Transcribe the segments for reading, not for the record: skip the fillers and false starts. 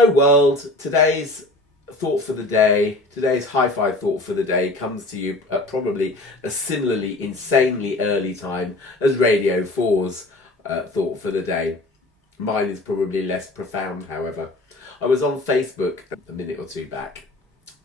Hello world, today's thought for the day, today's hi-fi thought for the day comes to you at probably a similarly insanely early time as Radio 4's thought for the day. Mine is probably less profound, however. I was on Facebook a minute or two back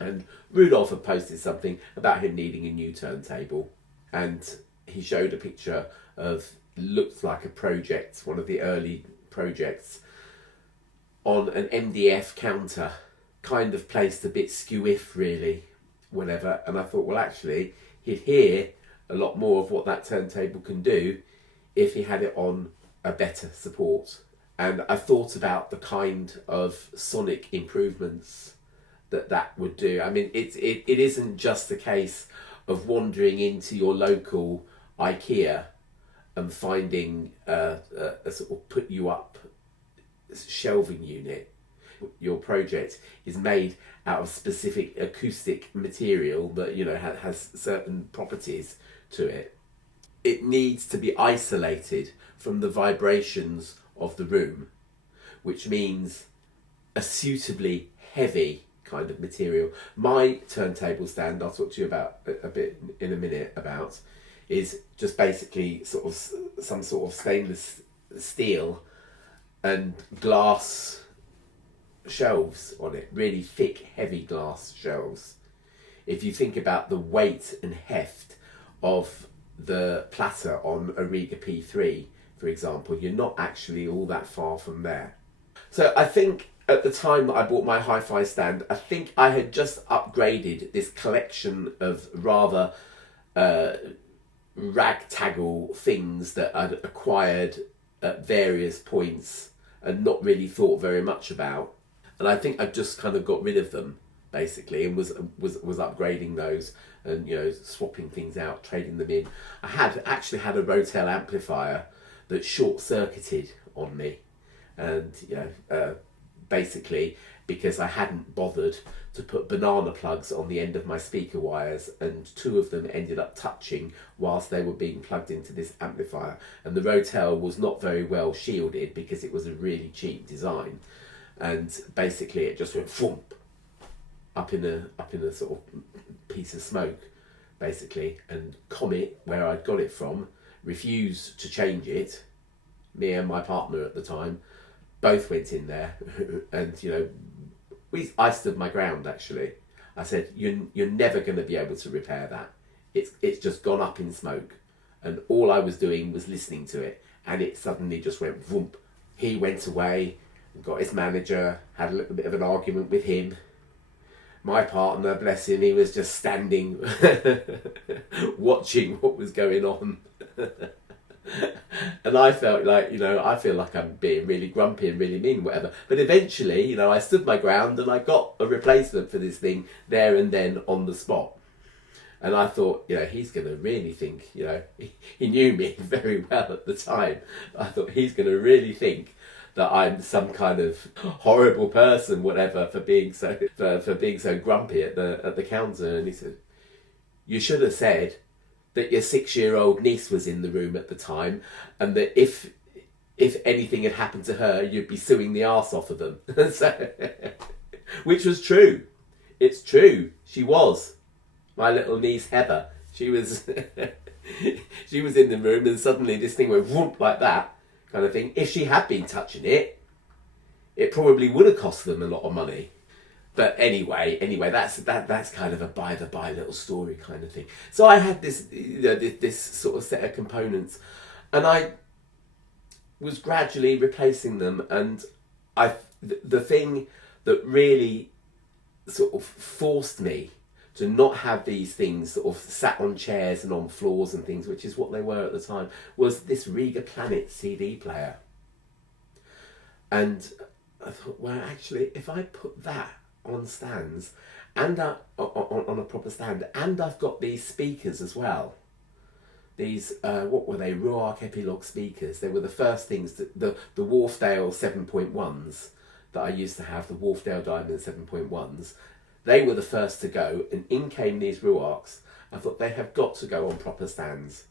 and Rudolph had posted something about him needing a new turntable, and he showed a picture of, looked like a project, one of the early projects, on an MDF counter, kind of placed a bit skew-if really, whatever. And I thought, well, actually, he'd hear a lot more of what that turntable can do if he had it on a better support. And I thought about the kind of sonic improvements that would do. I mean, it isn't just a case of wandering into your local IKEA and finding a sort of put you up shelving unit. Your project is made out of specific acoustic material that, you know, has certain properties to it. It needs to be isolated from the vibrations of the room, which means a suitably heavy kind of material. My turntable stand, I'll talk to you about a bit in a minute about, is just basically sort of some sort of stainless steel and glass shelves on it, really thick, heavy glass shelves. If you think about the weight and heft of the platter on a Rega P3, for example, you're not actually all that far from there. So I think at the time that I bought my hi-fi stand, I think I had just upgraded this collection of rather ragtaggle things that I'd acquired at various points and not really thought very much about. And I think I just kind of got rid of them basically, and was upgrading those and, you know, swapping things out, trading them in. I had actually had a Rotel amplifier that short-circuited on me, and, you know, basically because I hadn't bothered to put banana plugs on the end of my speaker wires, and two of them ended up touching whilst they were being plugged into this amplifier. And the Rotel was not very well shielded because it was a really cheap design, and basically it just went thump up in a sort of piece of smoke basically. And Comet, where I'd got it from, refused to change it. Me and my partner at the time both went in there and, you know, I stood my ground actually. I said, you're never going to be able to repair that. It's just gone up in smoke. And all I was doing was listening to it, and it suddenly just went whoomp. He went away, got his manager, had a little bit of an argument with him. My partner, bless him, he was just standing watching what was going on. And I felt like, you know, I feel like I'm being really grumpy and really mean, whatever. But eventually, you know, I stood my ground and I got a replacement for this thing there and then on the spot. And I thought, you know, he's going to really think, you know, he knew me very well at the time. I thought he's going to really think that I'm some kind of horrible person, whatever, for being so grumpy at the counter. And he said, you should have said that your 6-year-old niece was in the room at the time, and that if anything had happened to her, you'd be suing the arse off of them. So, which was true. It's true. She was. My little niece Heather. She was she was in the room, and suddenly this thing went whoop like that kind of thing. If she had been touching it, it probably would have cost them a lot of money. But anyway, that's kind of a by the by little story kind of thing. So I had this, you know, this sort of set of components, and I was gradually replacing them. And the thing that really sort of forced me to not have these things sort of sat on chairs and on floors and things, which is what they were at the time, was this Rega Planet CD player. And I thought, well, actually, if I put that on stands and on a proper stand, and I've got these speakers as well, these what were they, Ruark Epilog speakers. They were the first things that the Wharfdale 7.1s that I used to have, the Wharfdale Diamond 7.1s. They were the first to go, and in came these Ruarks. I thought they have got to go on proper stands.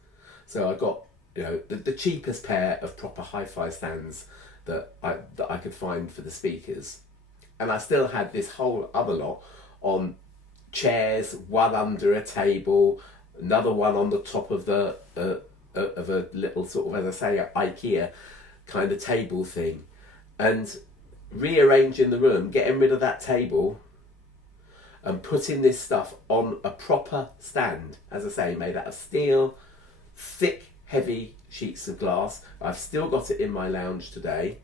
So I got, you know, the cheapest pair of proper hi-fi stands that I could find for the speakers, And I still had this whole other lot on chairs, one under a table, another one on the top of the of a little sort of, as I say, IKEA kind of table thing, and rearranging the room, getting rid of that table and putting this stuff on a proper stand, as I say, made out of steel, thick, heavy sheets of glass. I've still got it in my lounge today.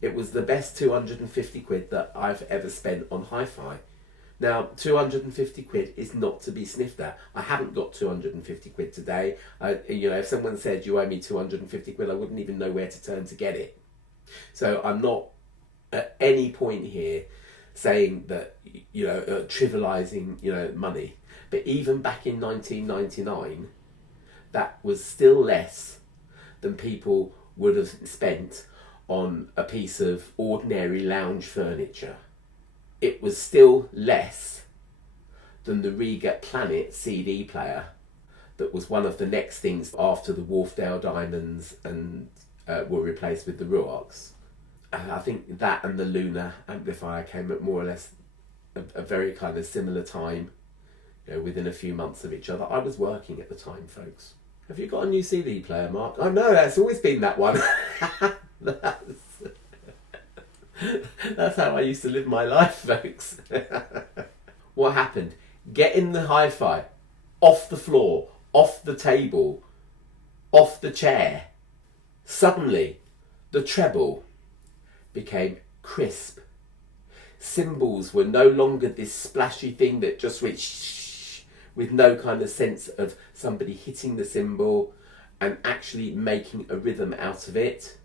It was the best 250 quid that I've ever spent on hi-fi. Now, 250 quid is not to be sniffed at. I haven't got 250 quid today. If someone said you owe me 250 quid, I wouldn't even know where to turn to get it. So I'm not at any point here saying that, trivialising, money. But even back in 1999, that was still less than people would have spent on a piece of ordinary lounge furniture. It was still less than the Rega Planet CD player that was one of the next things after the Wharfdale Diamonds and were replaced with the Ruarks. I think that and the Luna amplifier came at more or less a very kind of similar time, within a few months of each other. I was working at the time, folks. Have you got a new CD player, Mark? Oh no, that's always been that one. That's how I used to live my life, folks. What happened? Getting the hi-fi off the floor, off the table, off the chair. Suddenly, the treble became crisp. Cymbals were no longer this splashy thing that just went shh, with no kind of sense of somebody hitting the cymbal and actually making a rhythm out of it.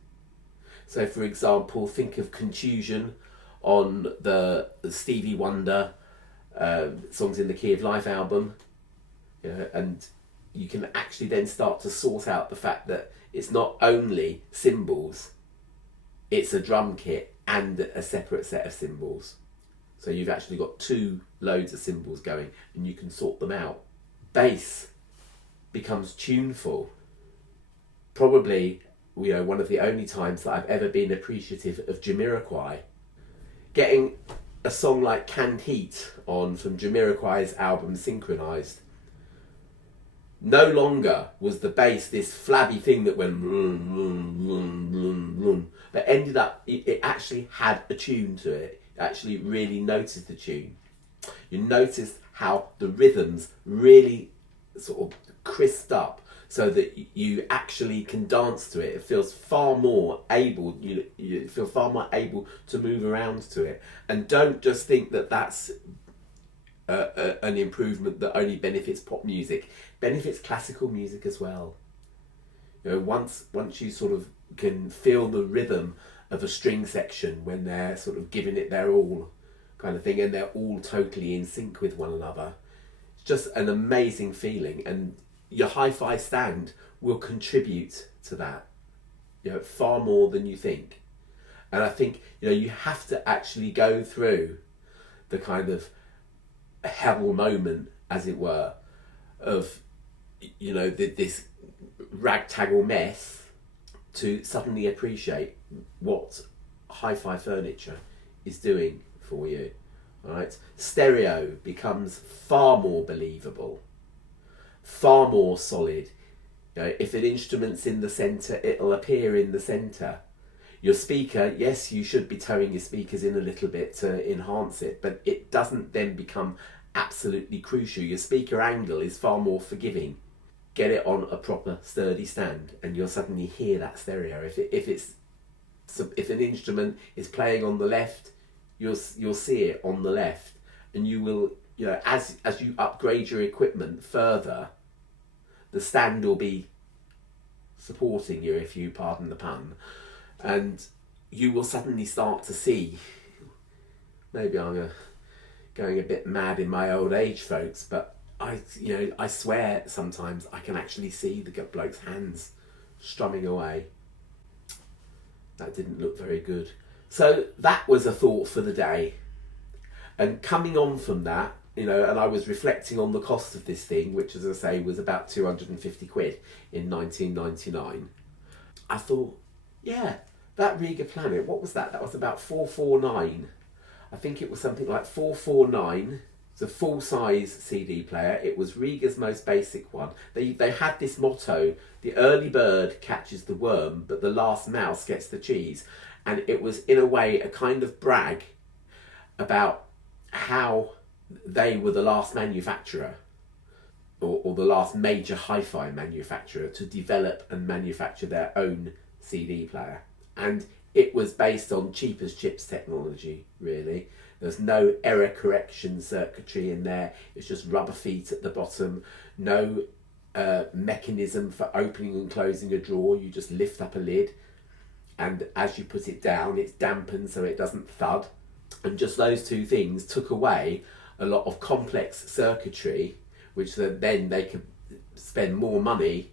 So, for example, think of Contusion on the Stevie Wonder Songs in the Key of Life album. And you can actually then start to sort out the fact that it's not only cymbals, it's a drum kit and a separate set of cymbals. So you've actually got two loads of cymbals going and you can sort them out. Bass becomes tuneful. Probably, one of the only times that I've ever been appreciative of Jamiroquai. Getting a song like Canned Heat on from Jamiroquai's album Synchronized. No longer was the bass this flabby thing that went vroom, vroom, vroom, vroom, vroom, but ended up, it actually had a tune to it. Actually really noticed the tune. You noticed how the rhythms really sort of crisped up, so that you actually can dance to it. It feels far more able, you feel far more able to move around to it. And don't just think that that's an improvement that only benefits pop music. Benefits classical music as well. Once you sort of can feel the rhythm of a string section when they're sort of giving it their all kind of thing, and they're all totally in sync with one another. It's just an amazing feeling, and your hi-fi stand will contribute to that, far more than you think. And I think, you have to actually go through the kind of hell moment, as it were, of, this ragtaggle mess to suddenly appreciate what hi-fi furniture is doing for you. All right? Stereo becomes far more believable, far more solid. If an instrument's in the centre, it'll appear in the centre. Your speaker, yes, you should be towing your speakers in a little bit to enhance it, but it doesn't then become absolutely crucial. Your speaker angle is far more forgiving. Get it on a proper sturdy stand and you'll suddenly hear that stereo. If an instrument is playing on the left, you'll see it on the left, and you will, as you upgrade your equipment further, the stand will be supporting you, if you pardon the pun, and you will suddenly start to see, maybe I'm going a bit mad in my old age, folks, but I swear sometimes I can actually see the bloke's hands strumming away. That didn't look very good. So that was a thought for the day. And coming on from that, and I was reflecting on the cost of this thing, which, as I say, was about 250 quid in 1999. I thought, yeah, That Rega Planet, what was that? That was about 449. I think it was something like 449. It's a full size CD player. It was Rega's most basic one. They had this motto: the early bird catches the worm, but the last mouse gets the cheese. And it was in a way a kind of brag about how they were the last manufacturer, or the last major hi-fi manufacturer to develop and manufacture their own CD player. And it was based on cheap as chips technology, really. There's no error correction circuitry in there. It's just rubber feet at the bottom. No mechanism for opening and closing a drawer. You just lift up a lid, and as you put it down, it's dampened so it doesn't thud. And just those two things took away a lot of complex circuitry, which then they could spend more money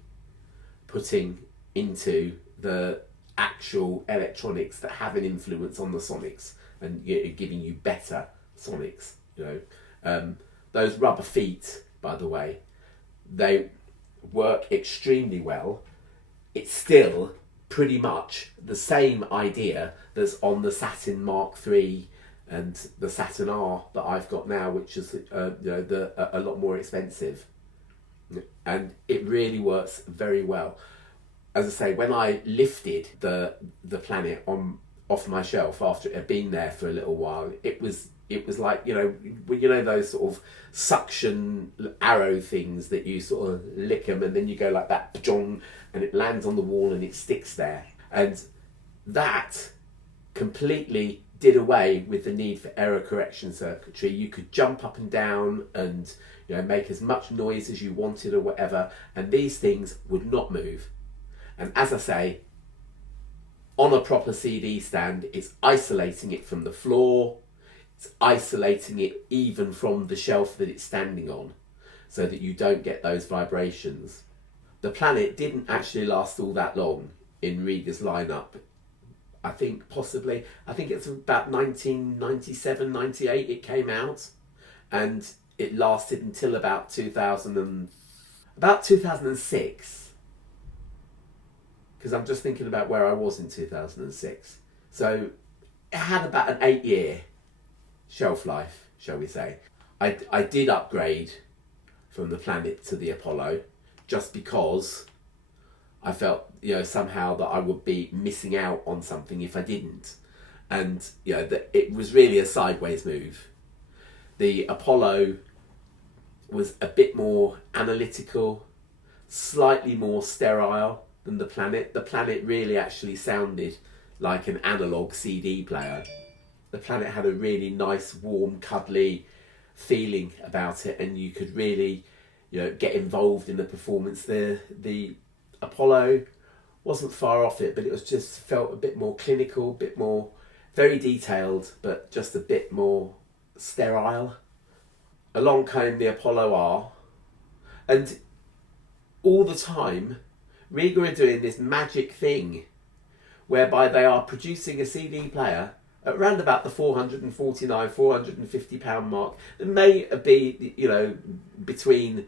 putting into the actual electronics that have an influence on the sonics and giving you better sonics. Those rubber feet, by the way, they work extremely well. It's still pretty much the same idea that's on the Saturn Mark III and the Saturn R that I've got now, which is a lot more expensive, and it really works very well. As I say, when I lifted the Planet off my shelf after it had been there for a little while, it was like, those sort of suction arrow things that you sort of lick them and then you go like that, and it lands on the wall and it sticks there. And that completely did away with the need for error correction circuitry. You could jump up and down and make as much noise as you wanted or whatever, and these things would not move. And as I say, on a proper CD stand, it's isolating it from the floor, it's isolating it even from the shelf that it's standing on, so that you don't get those vibrations. The Planet didn't actually last all that long in Rega's lineup. I think it's about 1997, 98 it came out, and it lasted until about 2006. Because I'm just thinking about where I was in 2006. So it had about an 8-year shelf life, shall we say. I did upgrade from the Planet to the Apollo just because I felt somehow that I would be missing out on something if I didn't. And that it was really a sideways move. The Apollo was a bit more analytical, slightly more sterile than the Planet. The Planet really actually sounded like an analog CD player. The Planet had a really nice, warm, cuddly feeling about it, and you could really get involved in the performance. The Apollo wasn't far off it, but it was just felt a bit more clinical, a bit more very detailed, but just a bit more sterile. Along came the Apollo R, and all the time Rega are doing this magic thing whereby they are producing a CD player at around about the £449, £450 mark. It may be, between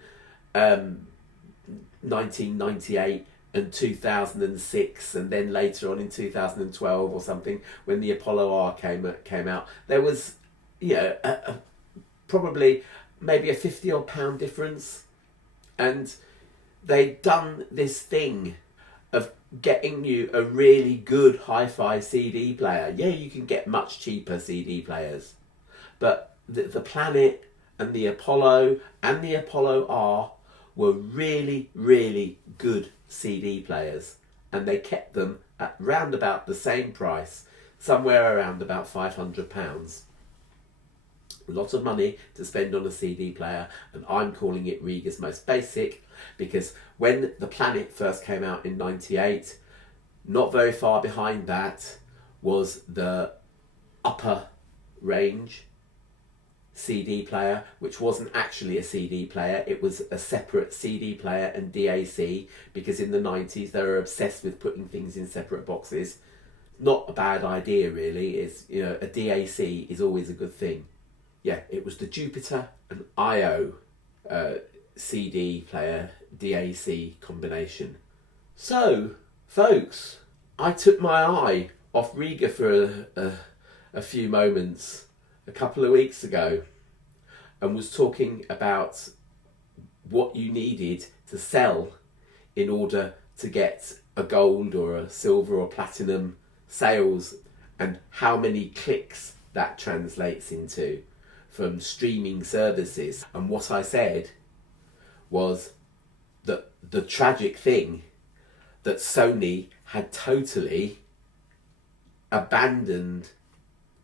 1998 and 2006, and then later on in 2012 or something, when the Apollo R came out, there was probably maybe a £50 difference, and they'd done this thing of getting you a really good hi-fi CD player. Yeah, you can get much cheaper CD players, but the Planet and the Apollo R were really, really good CD players, and they kept them at round about the same price, somewhere around about £500. A lot of money to spend on a CD player, and I'm calling it Rega's most basic because when the Planet first came out in 98, not very far behind that was the upper range CD player, which wasn't actually a CD player. It was a separate CD player and DAC, because in the 90s they were obsessed with putting things in separate boxes. Not a bad idea, really. It's, a DAC is always a good thing. Yeah, it was the Jupiter and IO CD player DAC combination. So, folks, I took my eye off Rega for a few moments a couple of weeks ago and was talking about what you needed to sell in order to get a gold or a silver or platinum sales, and how many clicks that translates into from streaming services. And what I said was that the tragic thing that Sony had totally abandoned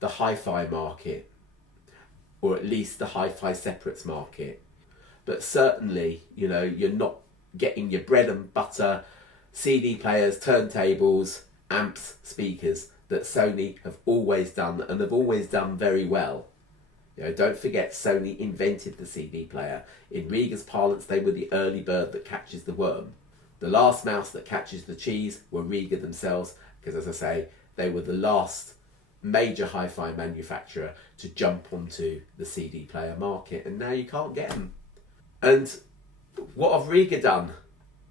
the hi-fi market, or at least the hi-fi separates market. But certainly, you're not getting your bread and butter CD players, turntables, amps, speakers that Sony have always done, and have always done very well. Don't forget, Sony invented the CD player. In Rega's parlance, they were the early bird that catches the worm. The last mouse that catches the cheese were Rega themselves, because as I say, they were the last major hi-fi manufacturer to jump onto the CD player market, and now you can't get them. And what have Rega done?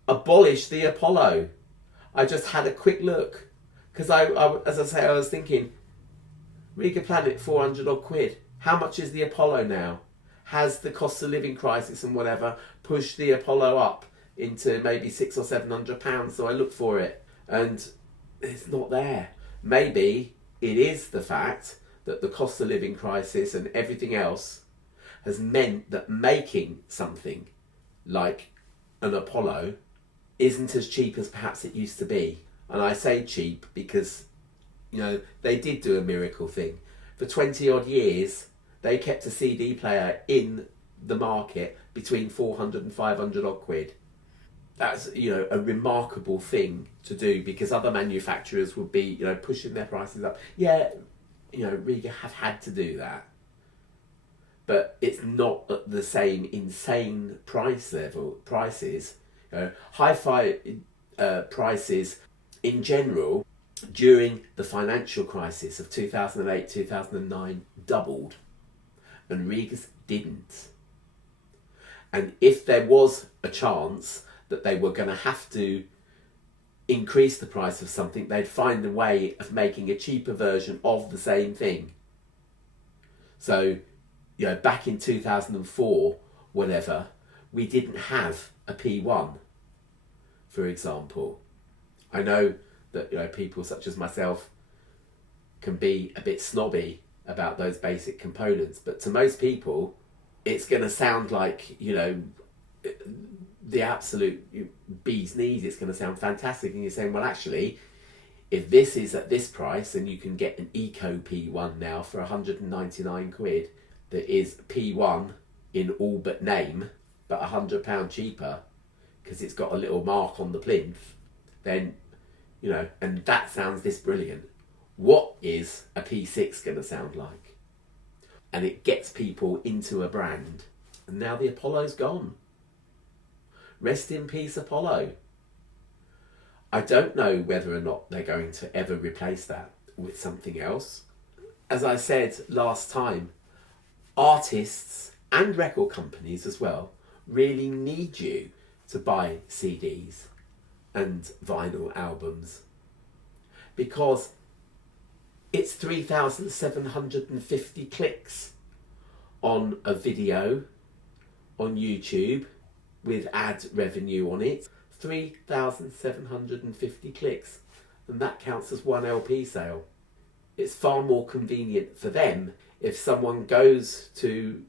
Abolished the Apollo. I just had a quick look, because I was thinking, Rega Planet, 400 odd quid. How much is the Apollo now? Has the cost of living crisis and whatever pushed the Apollo up into maybe £600 or £700? So I looked for it and it's not there. Maybe it is the fact that the cost of living crisis and everything else has meant that making something like an Apollo isn't as cheap as perhaps it used to be. And I say cheap because, they did do a miracle thing. For 20 odd years, they kept a CD player in the market between 400 and 500 odd quid. That's, a remarkable thing to do, because other manufacturers would be, pushing their prices up. Yeah, Rega have had to do that. But it's not at the same insane prices. Hi-fi prices in general during the financial crisis of 2008, 2009 doubled, and Rega's didn't. And if there was a chance that they were going to have to increase the price of something, they'd find a way of making a cheaper version of the same thing. So, back in 2004, whatever, we didn't have a P1, for example. I know that people such as myself can be a bit snobby about those basic components, but to most people it's going to sound like the absolute bee's knees. It's going to sound fantastic, and you're saying, well, actually, if this is at this price, and you can get an Eco P1 now for 199 quid that is P1 in all but name, but £100 cheaper because it's got a little mark on the plinth, then and that sounds this brilliant. What is a P6 going to sound like? And it gets people into a brand. And now the Apollo's gone. Rest in peace, Apollo. I don't know whether or not they're going to ever replace that with something else. As I said last time, artists and record companies as well really need you to buy CDs and vinyl albums, because it's 3,750 clicks on a video on YouTube with ad revenue on it. 3,750 clicks, and that counts as one LP sale. It's far more convenient for them if someone goes to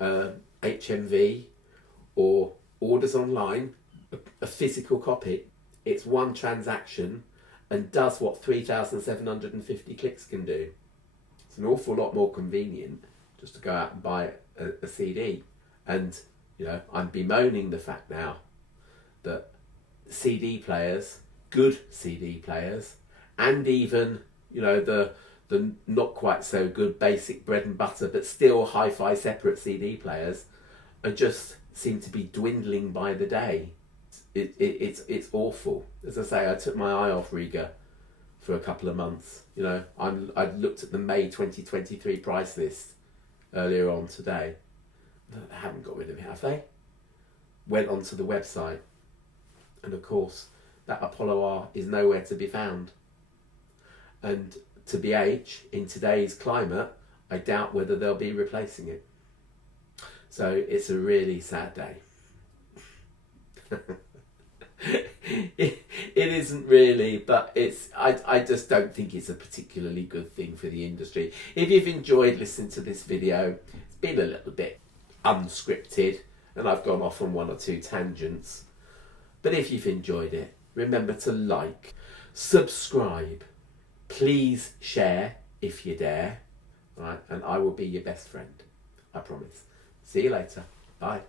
HMV or orders online a physical copy. It's one transaction and does what 3,750 clicks can do. It's an awful lot more convenient just to go out and buy a CD. And I'm bemoaning the fact now that CD players, good CD players, and even the not quite so good basic bread and butter but still hi-fi separate CD players are just seem to be dwindling by the day. It's awful. As I say, I took my eye off Rega for a couple of months. I looked at the May 2023 price list earlier on today. They haven't got rid of it, have they? Went onto the website, and of course that Apollo R is nowhere to be found. And to BH, in today's climate, I doubt whether they'll be replacing it. So it's a really sad day. it isn't really, but I just don't think it's a particularly good thing for the industry. If you've enjoyed listening to this video, it's been a little bit unscripted and I've gone off on one or two tangents. But if you've enjoyed it, remember to like, subscribe, please share if you dare, right? And I will be your best friend, I promise. See you later. Bye.